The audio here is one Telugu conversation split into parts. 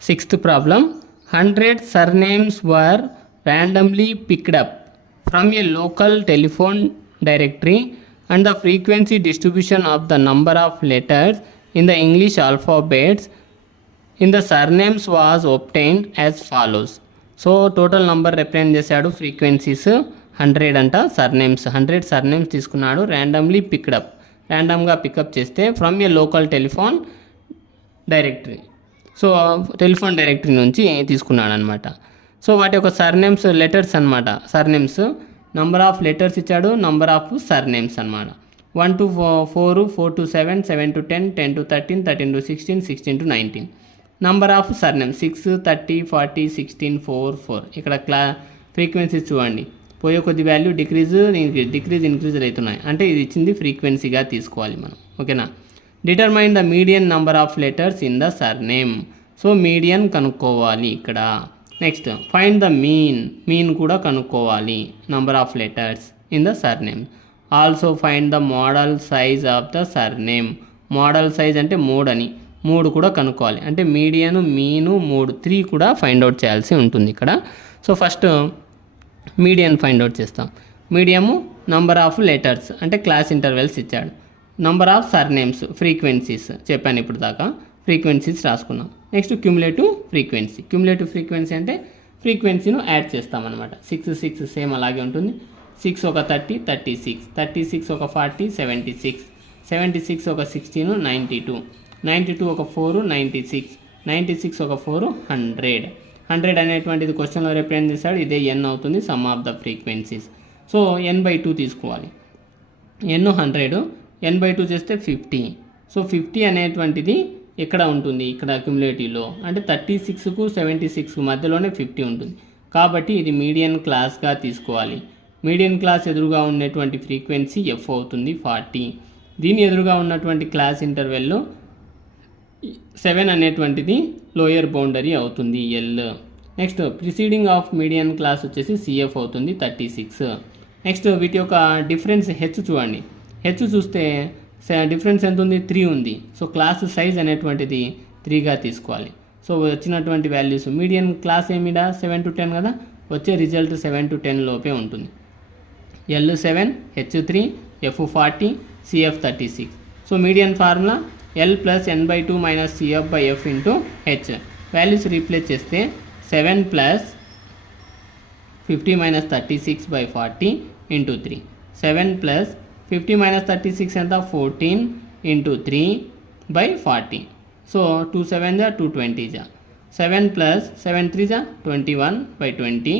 Sixth problem, 100 surnames were randomly picked up from a local telephone directory and the frequency distribution of the number of letters in the English alphabets in the surnames was obtained as follows. So total number represent చేశాడు, ఫ్రీక్వెన్సీస్ 100 అంట, సర్నేమ్స్ 100 సర్నేమ్స్ తీసుకున్నాడు, ర్యాండమ్లీ పిక్డప్ ర్యాండమ్గా పికప్ చేస్తే from A local telephone directory. So telephone directory నుంచి తీసుకున్నాడు అనమాట. సో వాటి యొక్క సర్నేమ్స్ లెటర్స్ అనమాట. సర్నేమ్స్ నంబర్ ఆఫ్ లెటర్స్ ఇచ్చాడు, నంబర్ ఆఫ్ సర్నేమ్స్ అనమాట. 1 to 4, 4 to 7, 7 to 10, 10 to 13, 13 to 16, 16 to 19. Number of surname 6, 30, 40, 16, 4, 4. ఇక్కడ ఫ్రీక్వెన్సీస్ చూడండి, పోయే కొద్ది వాల్యూ డిక్రీజ్ ఇంక్రీజ్ అవుతున్నాయి, అంటే ఇది ఇచ్చింది ఫ్రీక్వెన్సీగా తీసుకోవాలి మనం. ఓకేనా. Determine the median number of letters in the surname. So median కనుక్కోవాలి ఇక్కడ. నెక్స్ట్ ఫైండ్ ద మీన్ కూడా కనుక్కోవాలి, number of letters in the surname. Also find the model size of the surname. Model size అంటే 3 అని, 3 కూడా కనుక్కోవాలి, అంటే మీడియన్ మీను 3 కూడా ఫైండ్ అవుట్ చేయాల్సి ఉంటుంది ఇక్కడ. So first median find out చేస్తాం. మీడియము నంబర్ ఆఫ్ లెటర్స్ అంటే క్లాస్ ఇంటర్వెల్స్ ఇచ్చాడు. నంబర్ ఆఫ్ సర్నేమ్స్ ఫ్రీక్వెన్సీస్ చెప్పాను ఇప్పుడు దాకా, ఫ్రీక్వెన్సీస్ రాసుకున్నాం. Next cumulative frequency. Cumulative frequency అంటే ఫ్రీక్వెన్సీను యాడ్ చేస్తామన్నమాట. 6, 6 సేమ్ అలాగే ఉంటుంది. 6 ఒక 30, 36, 36 ఒక 40, 76, 76 ఒక 16, 92, 92 ఒక 4, 96, 96 ఒక 4, 100. 100 అనేటువంటిది క్వశ్చన్లో రిప్రజెంట్ చేశాడు, ఇదే n అవుతుంది, some of the frequencies. So n/2 తీసుకోవాలి. n 100, n/2 చేస్తే 50. సో 50 అనేటువంటిది ఇక్కడ ఉంటుంది, ఇక్కడ క్యుములేటివ్లో అంటే 36కు 76కు మధ్యలోనే 50 ఉంటుంది. కాబట్టి ఇది మీడియన్ క్లాస్గా తీసుకోవాలి. మీడియన్ క్లాస్ ఎదురుగా ఉన్నటువంటి ఫ్రీక్వెన్సీ f అవుతుంది 40. దీని ఎదురుగా ఉన్నటువంటి క్లాస్ ఇంటర్వెల్లో 7 అనేటువంటిది లోయర్ బౌండరీ అవుతుంది L. Next preceding of median class వచ్చేసి CF అవుతుంది 36. నెక్స్ట్ వీటి యొక్క డిఫరెన్స్ H చూడండి. H చూస్తే డిఫరెన్స్ ఎంత ఉంది, 3 ఉంది. సో క్లాస్ సైజ్ అనేటువంటిది 3గా తీసుకోవాలి. సో వచ్చినటువంటి వాల్యూస్ మీడియన్ క్లాస్ ఏమిడా 7 to 10 కదా, వచ్చే రిజల్ట్ 7 to 10 లోపే ఉంటుంది. L 7, H 3, F 40, CF 36. So median formula L + n/2 - CF/F into H. Values replace చేస్తే 7 + 50 - 36/40 ఇంటూ 3. 7 + 50 - 36 ఎంత, 14 ఇంటూ 3/40. సో 2 7 జా 220 జా. 7 + 7 3 జా 21/20.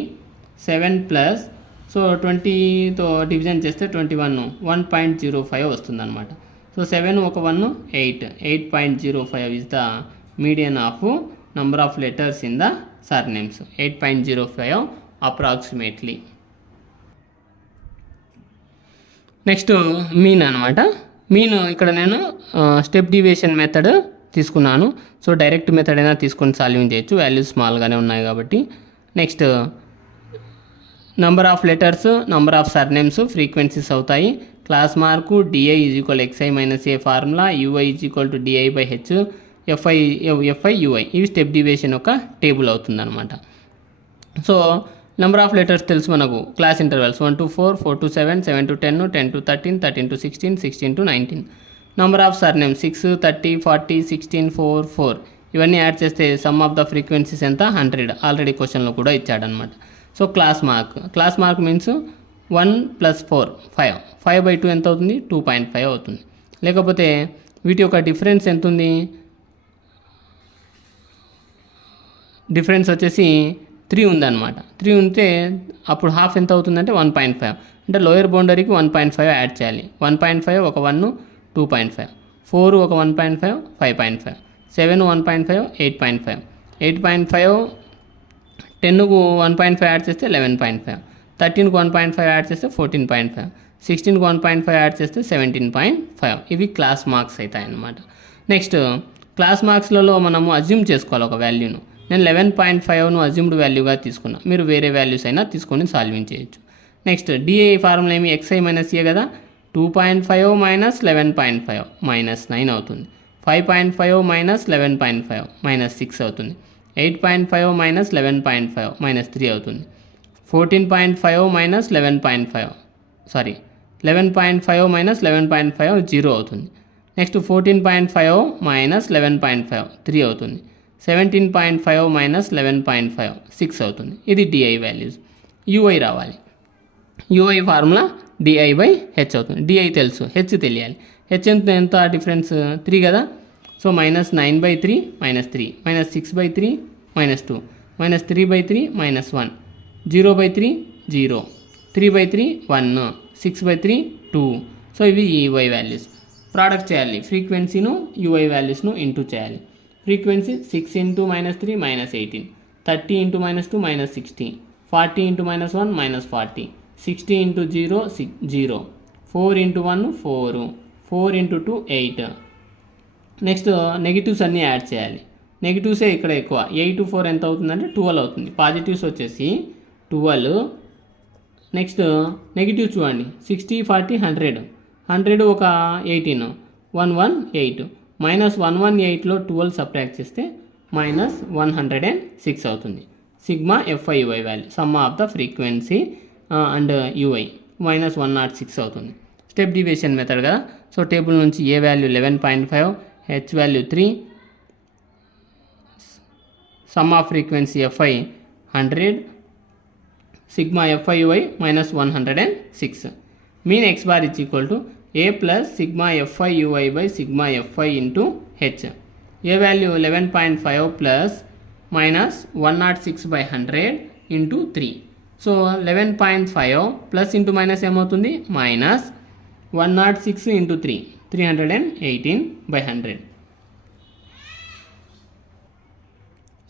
7 + సో 20తో డివిజన్ చేస్తే 21, 1.05 వస్తుందన్నమాట. సో 7 ఒక 1, 8, 8.05 is the median of number of letters in the surnames. 8.05 approximately. Next mean అనమాట. మీన్ ఇక్కడ నేను స్టెప్ డివియేషన్ మెథడ్ తీసుకున్నాను. సో డైరెక్ట్ మెథడ్ అయినా తీసుకొని సాల్వింగ్ చేయొచ్చు, వాల్యూస్ స్మాల్గానే ఉన్నాయి కాబట్టి. Next number of letters, number of surnames frequencies అవుతాయి. Class mark DI = XI - A formula, UI = DI/H, FI UI ఇవి స్టెప్ డివియేషన్ యొక్క టేబుల్ అవుతుందన్నమాట. సో నెంబర్ ఆఫ్ లెటర్స్ తెలుసు మనకు, class intervals 1 to 4, 4 to 7, 7 to 10, 10 to 13, 13 to 16, 16 to 19. Number of surname 6, 30, 40, 16, 4, 4. ఇవన్నీ యాడ్ చేస్తే సమ్ ఆఫ్ ద ఫ్రీక్వెన్సీస్ ఎంత, 100. ఆల్రెడీ క్వశ్చన్లో కూడా ఇచ్చాడనమాట. So class mark means 1 + 4 5. 5/2 ఎంత అవుతుంది, 2.5 అవుతుంది. లేకపోతే వీటి యొక్క డిఫరెన్స్ ఎంత ఉంది, డిఫరెన్స్ వచ్చేసి 3 ఉందన్నమాట. 3 ఉంటే అప్పుడు హాఫ్ ఎంత అవుతుందంటే 1.5. అంటే లోయర్ బౌండరీకి 1.5 యాడ్ చేయాలి. 1.5 ఒక 1, 2.5. 4 ఒక 1.5, 5.5. 7 1.5, 8.5. 8.5 10కు 1.5 యాడ్ చేస్తే 11.5. 13కు 1.5 యాడ్ చేస్తే 14.5. 16కు 1.5 యాడ్ చేస్తే 17.5. ఇవి క్లాస్ మార్క్స్ అవుతాయి అన్నమాట. నెక్స్ట్ క్లాస్ మార్క్స్లలో మనము అజ్యూమ్ చేసుకోవాలి ఒక వాల్యూను. నేను 11.5ను అజ్యూమ్డ్ వాల్యూగా తీసుకున్నా, మీరు వేరే వాల్యూస్ అయినా తీసుకొని సాల్వింగ్ చేయొచ్చు. నెక్స్ట్ DI ఫార్ములా ఏమి, XI - A కదా. 2.5 మైనస్ 11.5 మైనస్ 9 అవుతుంది. 5.5 మైనస్ 11.5 మైనస్ 6 అవుతుంది. 8.5 మైనస్ 11.5 మైనస్ 3 అవుతుంది. 14.5 మైనస్ 11.5 సారీ 11.5 మైనస్ 11.5 0 అవుతుంది. నెక్స్ట్ 14.5 మైనస్ 11.5 3 అవుతుంది. 17.5 మైనస్ 11.5 6 అవుతుంది. ఇది డిఐ వాల్యూస్. యూఐ రావాలి. UI formula d i by H అవుతుంది. డిఐ తెలుసు, హెచ్ తెలియాలి. హెచ్ ఎంత డిఫరెన్స్ 3 కదా. So minus 9/3 minus 3 minus 6/3 minus 2 minus 3/3 minus 1 0/3 0 3/3 1 6/3 2. So ఇవి యూఐ వాల్యూస్. ప్రోడక్ట్ చేయాలి. ఫ్రీక్వెన్సీను యూఐ వాల్యూస్ను ఇంటూ చేయాలి. Frequency 6 into minus 3 minus 18, 30 into minus 2 minus 60, 40 into minus 1 minus 40, 60 into 0 0, 4 into 1 4, 4 into 2 8. Next negatives అన్నీ యాడ్ చేయాలి. నెగిటివ్సే ఇక్కడ ఎక్కువ. 8 4 ఎంత అవుతుందంటే 12 అవుతుంది. పాజిటివ్స్ వచ్చేసి 12. నెక్స్ట్ నెగిటివ్ చూడండి. 60 40 100, 100 ఒక 18 118 మైనస్ 118లో 12 సబ్ట్రాక్ట్ చేస్తే మైనస్ 106 అవుతుంది. Sigma FI UI value sum of the frequency and UI minus 106 అవుతుంది. స్టెప్ డివిజన్ మెథడ్ కదా. సో టేబుల్ నుంచి A value 11.5, H value 3, sum of frequency FI 100, sigma FI UI minus 106. Mean X bar is equal to A plus sigma FI UI by sigma FI into H. A value 11.5 plus minus 106/100 into 3. So 11.5 plus into minus ఏమవుతుంది మైనస్ 106 ఇంటూ 3 318/100.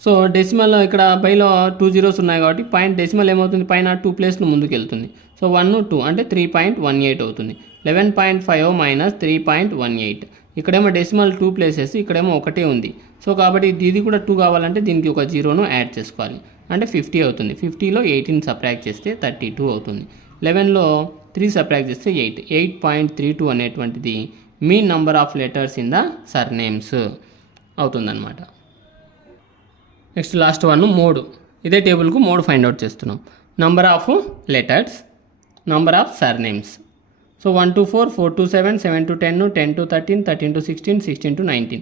సో డెసిమల్ ఇక్కడ బైలో 2 zeros ఉన్నాయి కాబట్టి పాయింట్ డెసిమల్ ఏమవుతుంది పైన 2 ప్లేస్లు ముందుకు వెళ్తుంది. సో 1 2 అంటే 3.18 అవుతుంది. 11.5 మైనస్ 3.18. ఇక్కడేమో డెసిమల్ 2 ప్లేసెస్, ఇక్కడేమో ఒకటే ఉంది. సో కాబట్టి ఇది కూడా 2 కావాలంటే దీనికి ఒక 0ను యాడ్ చేసుకోవాలి. అంటే 50 అవుతుంది. 50లో 18 సబ్ట్రాక్ట్ చేస్తే 32 అవుతుంది. 11లో 3 సబ్ట్రాక్ట్ చేస్తే 8. 8.32 అనేటువంటిది mean number of letters in the surnames అవుతుందన్నమాట. Next last one mode. ఇదే టేబుల్కు మోడ్ ఫైండ్ అవుట్ చేస్తున్నాం. Number of letters, number of surnames. So 1 to 4, 4 to 7, 7 to 10, 10 to 13, 13 to 16, 16 to 19,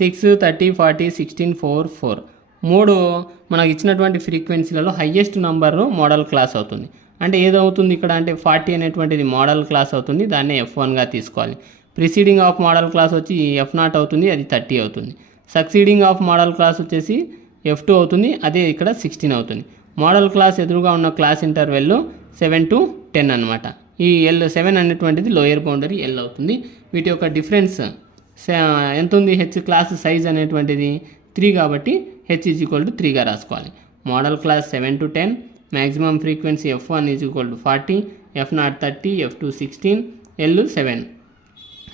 6 30 40 16 4 4. మూడు మనకు ఇచ్చినటువంటి ఫ్రీక్వెన్సీలలో హయ్యెస్ట్ నంబరు మోడల్ క్లాస్ అవుతుంది. అంటే ఏదవుతుంది ఇక్కడ అంటే 40 అనేటువంటిది మోడల్ క్లాస్ అవుతుంది. దాన్ని F1గా తీసుకోవాలి. ప్రిసీడింగ్ ఆఫ్ మోడల్ క్లాస్ వచ్చి F0 అవుతుంది, అది 30 అవుతుంది. సక్సీడింగ్ ఆఫ్ మోడల్ క్లాస్ వచ్చేసి F2 అవుతుంది, అదే ఇక్కడ 16 అవుతుంది. మోడల్ క్లాస్ ఎదురుగా ఉన్న క్లాస్ ఇంటర్వెల్ 7 to 10 అనమాట. ఈ L7 అనేటువంటిది లోయర్ బౌండరీ L అవుతుంది. వీటి యొక్క డిఫరెన్స్ ఎంత ఉంది? హెచ్ క్లాస్ సైజ్ అనేటువంటిది 3 కాబట్టి హెచ్ ఈజ్ ఈక్వల్ టు 3గా రాసుకోవాలి. Modal class 7 to 10, maximum frequency F1 is equal to 40, F0 30, F2 16, L 7,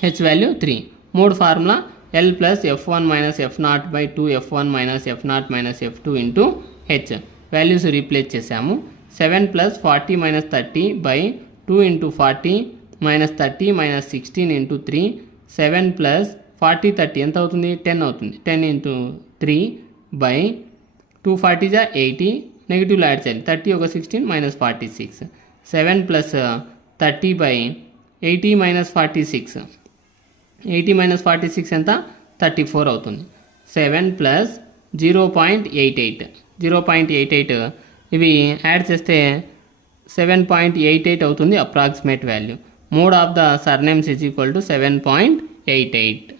H value 3. మూడు formula L plus F1 minus F0 by 2 F1 minus F0 minus F2 into H. Values replace చేసాము. 7 plus 40 minus 30 by 2 into 40 minus 30 minus 16 into 3. 7 plus 40 30 ఎంత అవుతుంది? 10 అవుతుంది. 10 ఇంటూ 3 బై 240 జా 80, నెగిటివ్లో యాడ్ చేయాలి. 30 ఒక 16 minus 46. 7 plus 30 by 80 minus 46. 80 minus 46 ఎంత? 34 అవుతుంది. 7 ప్లస్ 0.88. 0.88 ఇవి యాడ్ చేస్తే 7.88 అవుతుంది approximate value. Mode of the surnames is equal to 7.88.